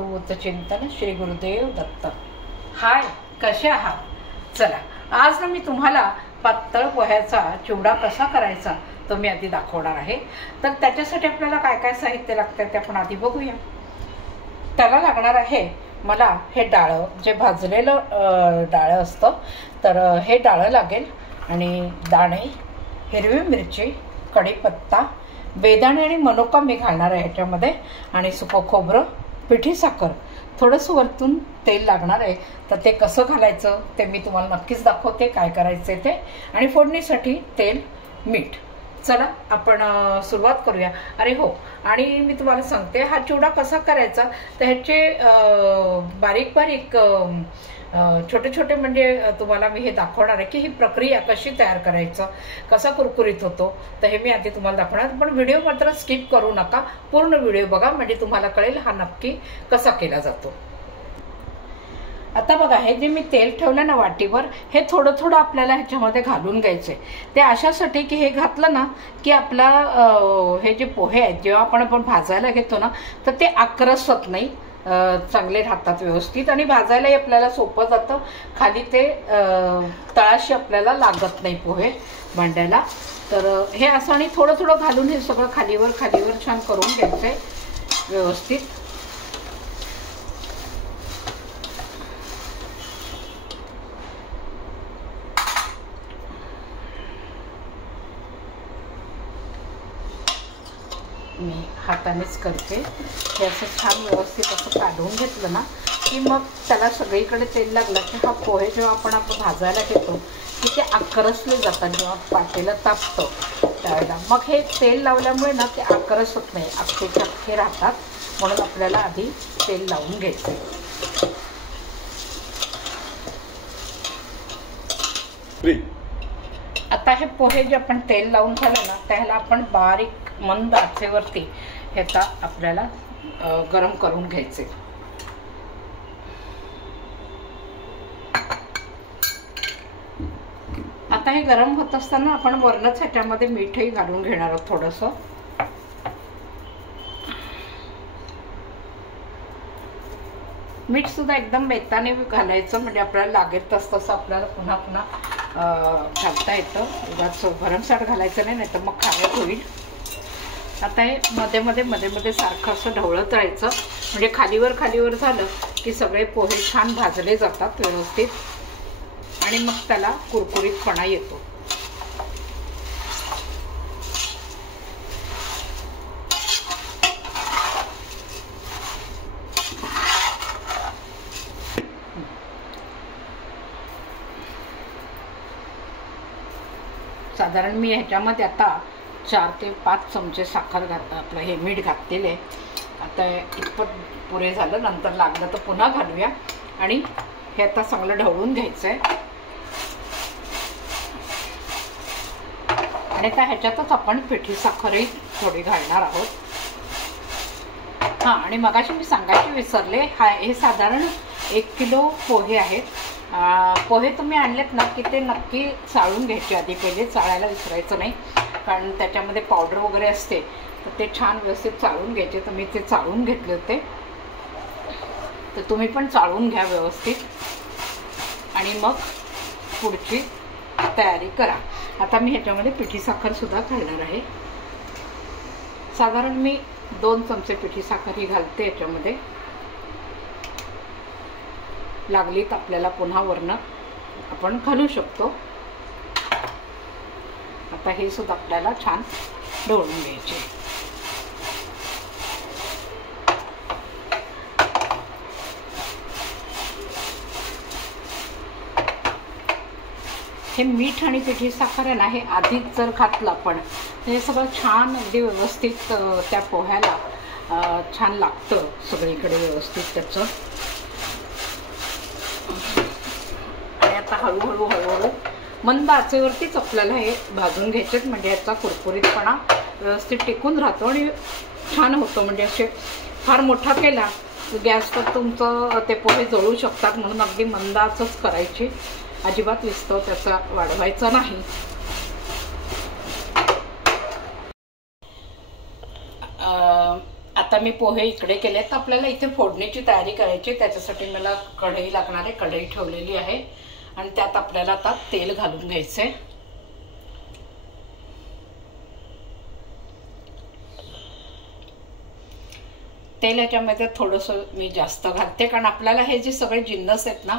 अवधूत चिंतन श्री गुरुदेव दत्त। हाय, कसे आहात? चला, आज ना मी तुम्हाला पातळ पोह्याचा चिवडा कसा करायचा तो मी आधी दाखवणार आहे। तर त्याच्यासाठी आपल्याला काय काय साहित्य लागतं ते आपण आधी बघूया। त्याला लागणार आहे मला हे डाळ, जे भाजलेलं डाळ असतं, तर हे डाळ लागेल आणि दाणे, हिरवी मिरची, कढीपत्ता, बेदाणे आणि मनुका मी घालणार आहे ह्याच्यामध्ये, आणि सुकं खोबरं, पिठी साखर, थोडंसं वरतून तेल लागणार आहे। तर ते कसं घालायचं ते मी तुम्हाला नक्कीच दाखवते, काय करायचे ते, आणि फोडणीसाठी तेल, मीठ। चला आपण सुरुवात करूया। अरे हो, आणि मी तुम्हाला सांगते हा चिवडा कसा करायचा, तर ह्याचे बारीक बारीक छोटे छोटे म्हणजे तुम्हाला मी हे दाखवणार आहे की ही प्रक्रिया कशी तयार करायचं, कसा कुरकुरीत होतो, तर हे मी आधी तुम्हाला दाखवणार। पण व्हिडिओ मात्र स्किप करू नका, पूर्ण व्हिडिओ बघा, म्हणजे तुम्हाला कळेल हा नक्की कसा केला जातो। आता बघा, हे जे मी तेल ठेवलं ना वाटीवर, हे थोडं थोडं आपल्याला ह्याच्यामध्ये घालून घ्यायचे। ते अशासाठी की हे घातलं ना की आपला हे जे पोहे आहेत जेव्हा आपण भाजायला घेतो ना, तर ते आकरसत नाही, चांगले राहतात व्यवस्थित, आणि भाजायलाही आपल्याला सोपं जातं। खाली ते तळाशी आपल्याला लागत नाही पोहे भांड्याला। तर हे असं आणि थोडं थोडं घालून हे सगळं खालीवर खालीवर छान करून घ्यायचंय व्यवस्थित। मी हातानेच करते। हे असं छान व्यवस्थित असं काढून घेतलं ना की मग त्याला सगळीकडे तेल लागलं की हा पोहे जेव्हा आपण भाजायला घेतो की ते आकरसले जातात, जेव्हा पातेलं तापतं त्यावेळेला मग हे तेल लावल्यामुळे ना ते आकरसत नाही, अख्खेचे अख्खे राहतात, म्हणून आपल्याला आधी तेल लावून घ्यायचं। आता हे पोहे जे आपण तेल लावून झालं ना त्याला आपण बारीक मंद आचेवरती ह्याचा आपल्याला गरम करून घ्यायचे। आता हे गरम होत असताना आपण वरणच ह्याच्यामध्ये मीठही घालून घेणार आहोत थोडंसं। मीठ सुद्धा एकदम बेताने घालायचं, म्हणजे आपल्याला लागेल तसं आपल्याला पुन्हा पुन्हा घालता येतं। उगाच भरमसाठ घालायचं नाही, तर मग खारट होईल। आता हे मध्ये मध्ये सारखं असं ढवळत राहायचं, म्हणजे खालीवर खालीवर झालं की सगळे पोहे छान भाजले जातात व्यवस्थित, आणि मग त्याला कुरकुरीतपणा येतो। साधारण मी ह्याच्यामध्ये आता 4 ते 5 चमचे साखर आपलं हे मीठ घातलेलं आहे। आता इतपत पुरे झालं, नंतर लागलं तर पुन्हा घालूया, आणि हे आता चांगलं ढवळून घ्यायचं आहे। आणि आता ह्याच्यातच आपण पिठी साखरही थोडी घालणार आहोत। हां, आणि मगाशी मी सांगायचे विसरले, हे साधारण 1 किलो पोहे आहेत। पोहे तुम्ही आणलेत ना की ते नक्की चाळून घ्यायचे आधी, पहिले चाळायला विसरायचं नाही, कारण त्याच्यामध्ये पावडर वगैरे असते, तर ते छान व्यवस्थित चाळून घ्यायचे। तर मी ते चाळून घेतले होते, तर तुम्ही पण चाळून घ्या व्यवस्थित, आणि मग पुढची तयारी करा। आता मी ह्याच्यामध्ये पिठी साखर सुद्धा घालणार आहे। साधारण मी 2 चमचे पिठी साखर ही घालते ह्याच्यामध्ये। लागली तर आपल्याला पुन्हा वरण आपण घालू शकतो। आता हे सुद्धा आपल्याला छान ढवळून घ्यायचे। हे मीठ आणि पिठी साखर आहे ना, हे आधीच जर घातलं आपण, हे सगळं छान अगदी व्यवस्थित त्या पोह्याला छान लागतं सगळीकडे व्यवस्थित त्याचं। आणि आता हळूहळू मंद आचेवरतीच आपल्याला हे भाजून घ्यायचे, म्हणजे याचा कुरकुरीतपणा व्यवस्थित टिकून राहतो आणि छान होतो। म्हणजे असे फार मोठा केला गॅस तर तुमचं ते पोहे जळू शकतात, म्हणून अगदी मंद आचच करायची, अजिबात विस्तव त्याचा वाढवायचा नाही। आता मी पोहे इकडे केले. तर आपल्याला इथे फोडणीची तयारी करायची. त्याच्यासाठी मला कढई लागणार आहे. कढई ठेवलेली आहे आणि त्यात आपल्याला आता तेल घालून घ्यायचंय. तेल याच्यामध्ये थोडंसं मी जास्त घालते, कारण आपल्याला हे जे सगळे जिन्नस आहेत ना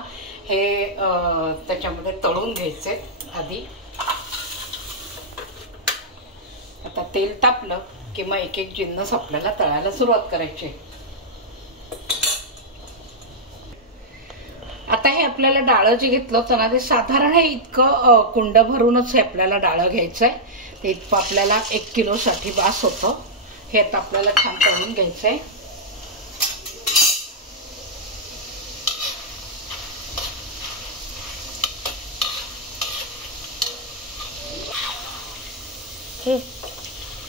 हे त्याच्यामध्ये तळून घ्यायचे आधी. आता तेल तापलं की मग एक एक जिन्नस आपल्याला तळायला सुरुवात करायची. आता हे आपल्याला डाळं जे घेतलं होतं ना ते साधारण हे इतकं कुंड भरूनच हे आपल्याला डाळं घ्यायचंय. ते इतकं आपल्याला 1 किलोसाठी बास होतं. हे आता आपल्याला छान तळून घ्यायचंय.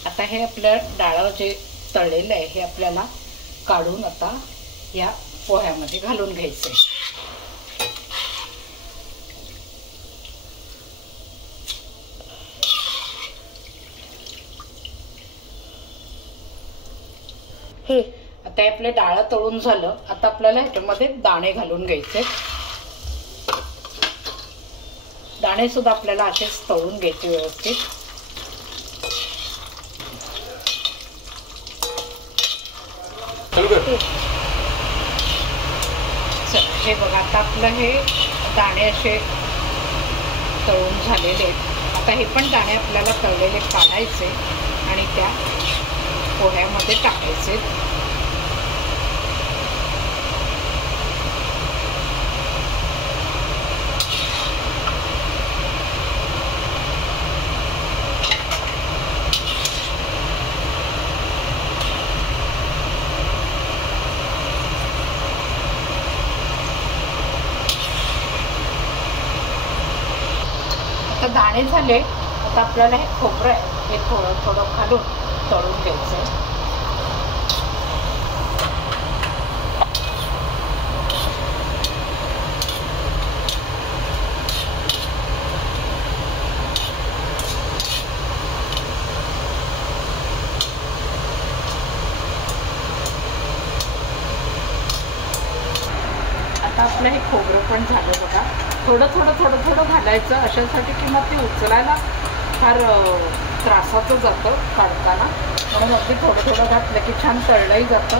आता हे आपलं डाळ जे तळलेलं आहे हे आपल्याला काढून आता या पोह्यामध्ये घालून घ्यायचंय. आता आपले डाळ तळून झालं. आता आपल्याला ह्याच्यामध्ये दाणे घालून घ्यायचे. दाणे सुद्धा आपल्याला असेच तळून घ्यायचे व्यवस्थित. हे बघा आता आपलं हे दाणे असे तळून झालेले आहेत. आता हे पण दाणे आपल्याला तळलेले काढायचे आणि त्या पोह्यामध्ये टाकायचे. आता दाणे झाले. आता आपल्याला हे खोबरं आहे हे थोडं थोडं घालून तळून घ्यायचंय. आता आपलं हे खोबरं पण झालं बघा. थोडं थोडं थोडं थोडं घालायचं अशासाठी की मग ते उचलायला फार त्रासाचं जातं काढताना. म्हणून अगदी थोडं थोडं घातलं की छान तळलंही जातं.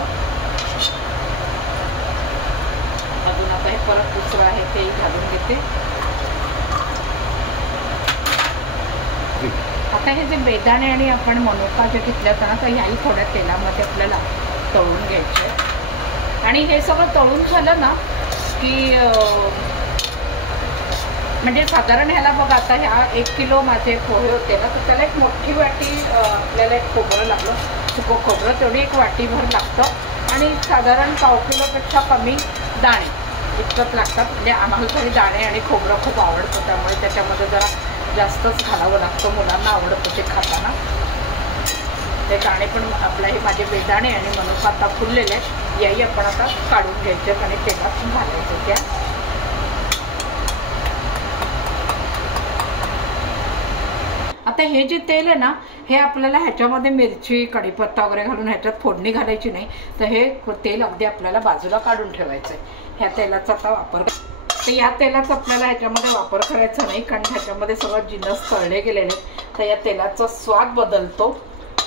अजून आता हे परत दुसरं आहे तेही घालून घेते. आता हे जे बेदाणे आणि आपण मनुका जे घेतले होते ना तर ह्याही थोड्या तेलामध्ये आपल्याला तळून घ्यायचे. आणि हे सगळं तळून झालं ना की म्हणजे साधारण ह्याला बघा आता ह्या 1 किलो माझे पोहे होते ना तर त्याला एक मोठी वाटी आपल्याला एक खोबरं लागलं. सुकं खोबरं तेवढी 1 वाटीभर लागतं आणि साधारण 1/4 किलोपेक्षा कमी दाणे इतकंच लागतात. म्हणजे आम्हाला तरी दाणे आणि खोबरं खूप आवडतं त्यामुळे त्याच्यामध्ये जरा जास्तच घालावं लागतं. मुलांना आवडतं ते खाताना. ते दाणे पण आपला हे माझे बेदाणे आणि मनुका आता फुललेले आहेत. याही आपण आता काढून घ्यायचे आणि तेलात घालायचं त्या. आता हे जे तेल आहे ना हे आपल्याला ह्याच्यामध्ये मिरची कढीपत्ता वगैरे घालून ह्याच्यात फोडणी घालायची नाही. तर हे तेल अगदी आपल्याला बाजूला काढून ठेवायचं आहे. ह्या तेलाचा आता वापर तर या तेलाचा आपल्याला ह्याच्यामध्ये वापर करायचा नाही कारण ह्याच्यामध्ये सगळं जिन्नस तळले गेलेले आहेत. तर या तेलाचा स्वाद बदलतो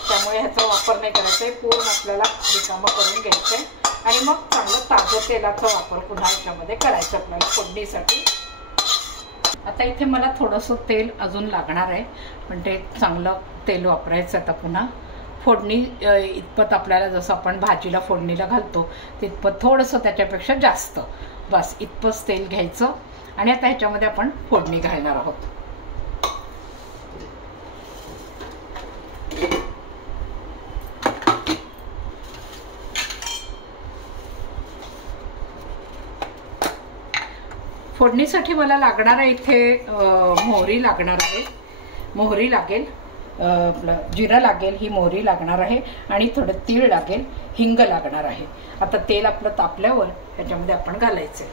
त्यामुळे ह्याचा वापर नाही करायचा आहे. पूर्ण आपल्याला रिकामं करून घ्यायचं आहे आणि मग चांगलं ताजं तेलाचा वापर पुन्हा ह्याच्यामध्ये करायचा आपल्याला फोडणीसाठी. आता इथे मला थोडंसं तेल अजून लागणार आहे पण ते चांगलं तेल वापरायचं. आता पुन्हा फोडणी इतपत आपल्याला जसं आपण भाजीला फोडणीला घालतो तितपत थोडंसं त्याच्यापेक्षा जास्त बस इतपत तेल घ्यायचं आणि आता ह्याच्यामध्ये आपण फोडणी घालणार आहोत. फोडणीसाठी मला लागणार आहे इथे मोहरी लागणार आहे. मोहरी लागेल, आपलं जिरं लागेल, ही मोहरी लागणार आहे आणि थोडं तीळ लागेल, हिंग लागणार आहे. आता तेल आपलं तापल्यावर ह्याच्यामध्ये आपण घालायचं.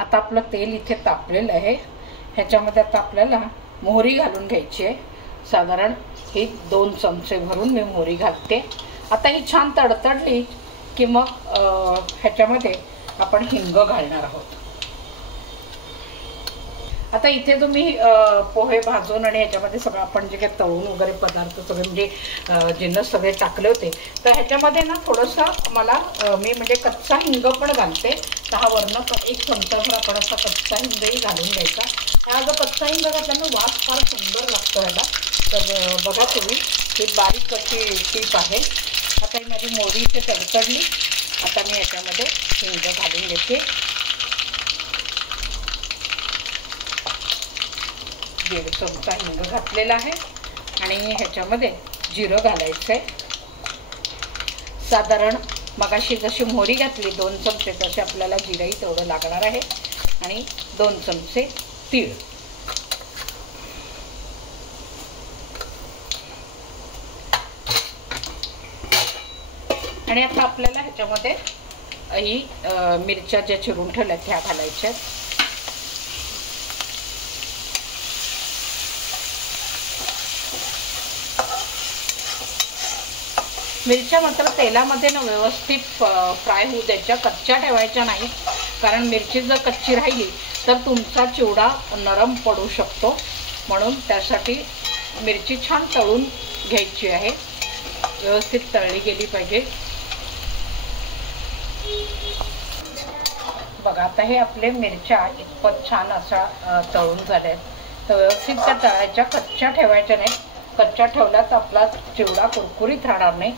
आता आपलं तेल इथे तापलेलं आहे. ह्याच्यामध्ये आता आपल्याला मोहरी घालून घ्यायची आहे. साधारण हे 2 चमचे भरून मी मोहरी घालते आता ही छान तडतडली की मग ह्याच्यामध्ये आपण हिंग घालणार आहोत। आता इथे तुम्ही पोहे भाजून आणि ह्याच्यामध्ये सगळं आपण जे काही तळून वगैरे पदार्थ सगळे म्हणजे जिन्नस सगळे टाकले होते, तर ह्याच्यामध्ये ना थोडंसं मला मी म्हणजे कच्चा हिंग पण घालते। तर हा वरनं 1 चमचाभर आपण असा कच्चा हिंगही घालून घ्यायचा। हा जो कच्चा हिंग घातल्याने वास फार सुंदर लागतो ह्याला। तर बघा तुम्ही ही बारीक अशी टीप आहे। आता ही माझी मोहरी इथे तडतडली, आता मी याच्यामध्ये हिंग घालून घेते। 1.5 चमचा हिंग घातलेला आहे आणि ह्याच्यामध्ये जिरं घालायचं आहे। साधारण मगाशी जशी मोहरी घातली 2 चमचे, तसे आपल्याला जिरंही तेवढं लागणार आहे आणि 2 चमचे तीळ। आणि आता आपल्याला ह्याच्यामध्ये ही मिरच्या ज्या चिरून ठेवल्यात ह्या घालायच्या। मिरच्या मात्र तेलामध्ये ना व्यवस्थित फ्राय होऊ द्यायच्या, कच्च्या ठेवायच्या नाही, कारण मिरची जर कच्ची राहिली तर तुमचा चिवडा नरम पडू शकतो। म्हणून त्यासाठी मिरची छान तळून घ्यायची आहे, व्यवस्थित तळली गेली पाहिजे। बघा आता हे आपले मिरच्या इतपत छान अशा तळून झाल्या आहेत। तर व्यवस्थित त्या तळायच्या, कच्च्या ठेवायच्या नाही। कच्च्या ठेवल्या तर आपला चिवडा कुरकुरीत राहणार नाही,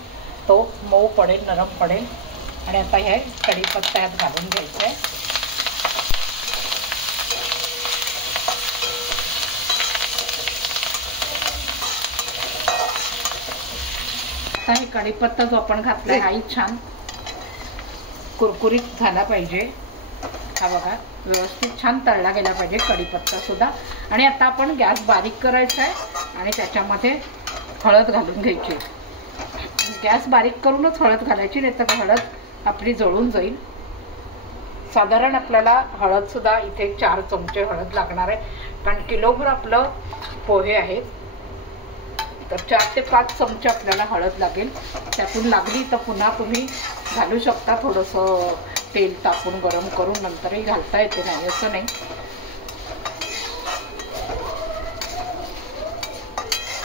तो मऊ पडेल, नरम पडेल। आणि आता हे कढीपत्ता यात घालून घ्यायचं आहे। आता हे कढीपत्ता जो आपण घातलाय हाही छान कुरकुरीत झाला पाहिजे। हा बघा व्यवस्थित छान तळला गेला पाहिजे कढीपत्ता सुद्धा। आणि आता आपण गॅस बारीक करायचा आहे आणि त्याच्यामध्ये हळद घालून घ्यायची। गॅस बारीक करूनच हळद घालायची, नाही तर हळद आपली जळून जाईल। साधारण आपल्याला हळद सुद्धा इथे 4 चमचे हळद लागणार आहे, कारण किलोभर आपलं पोहे आहेत। तर 4 ते 5 चमचे आपल्याला हळद लागेल। त्यातून लागली तर पुन्हा तुम्ही घालू शकता, थोडंसं तेल तापून गरम करून नंतरही घालता येते, नाही असं नाही।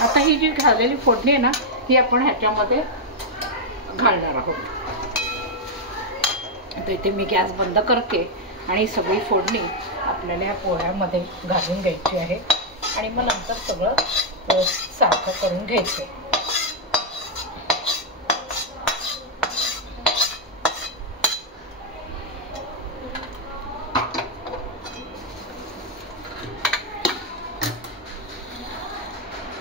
आता ही जी घालेली फोडणी आहे ना, ती आपण ह्याच्यामध्ये घालणार आहोत। आता इथे मी गॅस बंद करते आणि सगळी फोडणी आपल्याला या पोह्यामध्ये घालून घ्यायची आहे आणि मग नंतर सगळं सारखं करून घ्यायचं।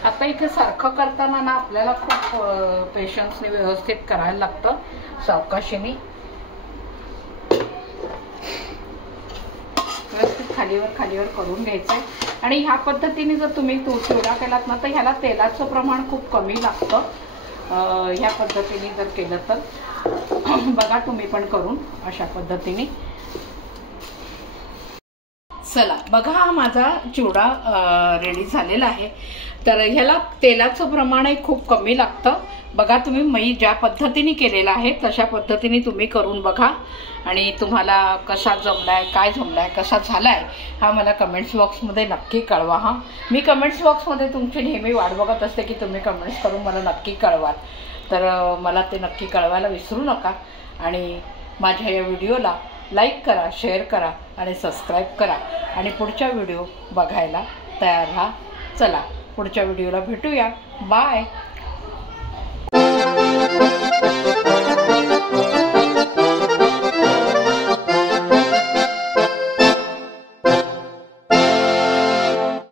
आता इथे सारखं करताना ना आपल्याला खूप पेशन्सने व्यवस्थित करायला लागतं, सावकाशीने व्यवस्थित खालीवर करून घ्यायचंय। आणि ह्या पद्धतीने जर तुम्ही चिवडा केलात ना, तर ह्याला तेलाचं प्रमाण खूप कमी लागतं ह्या पद्धतीने जर केलं तर। बघा तुम्ही पण करून अशा पद्धतीने। चला बघा हा माझा चिवडा रेडी झालेला आहे। तर ह्याला तेलाचं प्रमाणही खूप कमी लागतं। बघा तुम्ही मी ज्या पद्धतीने केलेला आहे तशा पद्धतीने तुम्ही करून बघा आणि तुम्हाला कसा जमलाय, काय जमलाय, कसा झालाय हा मला कमेंट्स बॉक्समध्ये नक्की कळवा। हा मी कमेंट्स बॉक्समध्ये तुमची नेहमी वाट बघत असते की तुम्ही कमेंट्स करून मला नक्की कळवाल। तर मला ते नक्की कळवायला विसरू नका आणि माझ्या या व्हिडिओला लाईक करा, शेअर करा आणि सबस्क्राईब करा आणि पुढचा व्हिडिओ बघायला तयार राहा। चला पुढच्या व्हिडिओला भेटूया, बाय।